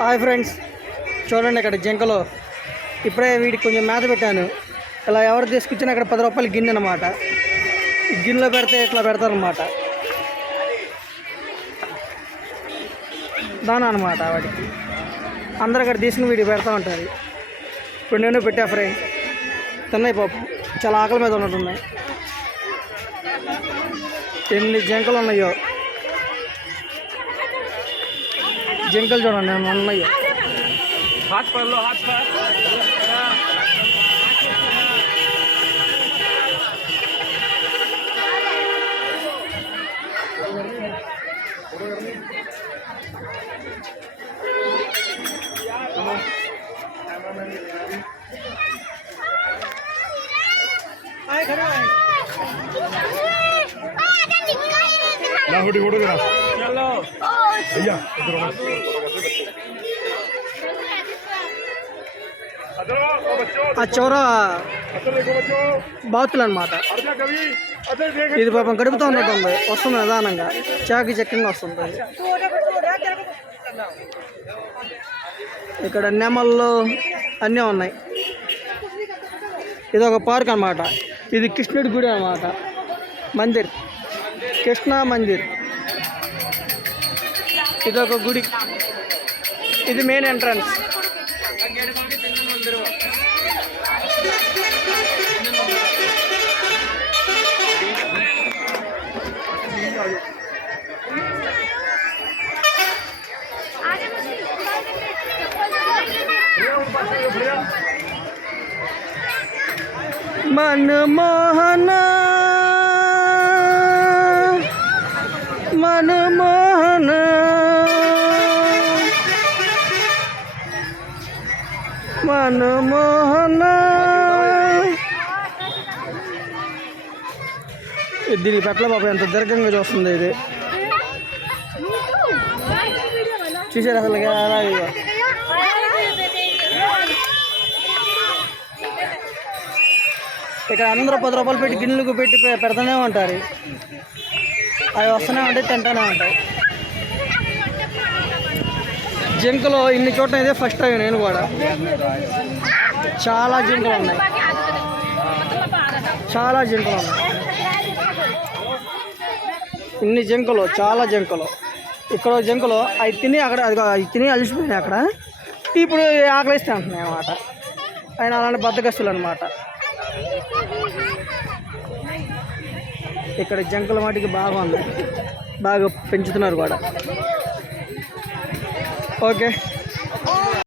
Hi friends, చూడండి ఇక్కడ జింకలో ఇప్పుడే వీడికి కొంచెం మేత పెట్టాను. ఇలా ఎవరు తీసుకొచ్చినా అక్కడ 10 రూపాయలు గిన్నె అనమాట. ఈ గిన్నెలో పెడితే ఇట్లా పెడతారనమాట, దానా అనమాట. వాటికి అందరు అక్కడ తీసుకుని వీడికి పెడతా ఉంటుంది. ఇప్పుడు నేను పెట్టా ఫ్రెండ్స్, తిన్నాయి పాపం, చాలా ఆకలి మీద ఉన్నట్టున్నాయి. ఎన్ని జింకలు ఉన్నాయో, జింకలు చూడండి ఎన్ని ఉన్నాయో. ఆ చోర బాతులు అనమాట. ఇది పాపం గడుపుతూ ఉన్నట్టుంది, వస్తుంది నిదానంగా, చాకి చక్కంగా వస్తుంది. ఇక్కడ నెమళ్ళు అన్నీ ఉన్నాయి. ఇది ఒక పార్క్ అనమాట. ఇది కృష్ణుడి గుడి అనమాట, మందిర్, కృష్ణ మందిర్. ఇది ఒక గుడి, ఇది మెయిన్ ఎంట్రన్స్. మనమోహన మనమోహన మనమోహన. దీని పట్ల పాప ఎంత దీర్ఘంగా చూస్తుంది. ఇది చూసారు అసలు అలాగే. ఇక్కడ అందరూ 10 రూపాయలు పెట్టి గిన్నెలకు పెట్టి పెడతానే ఉంటారు. అవి వస్తూనే ఉంటాయి, తింటానే ఉంటాయి. జింకలు ఇన్ని చోట్ల ఇదే ఫస్ట్ టైం నేను కూడా. చాలా జింకలు ఉన్నాయి, చాలా జింకలు ఉన్నాయి. ఇన్ని జింకలు, చాలా జింకలు. ఇక్కడ జింకలు అవి తిని అక్కడ అవి తిని అలిసిపోయినాయి. అక్కడ ఇప్పుడు ఆకలిస్తే అంటున్నాయి అన్నమాట. ఆయన అలాంటి బద్దకస్తులు అనమాట. ఇక్కడ జింకల వాటికి బాగా ఉంది, బాగా పెంచుతున్నారు కూడా. ఓకే.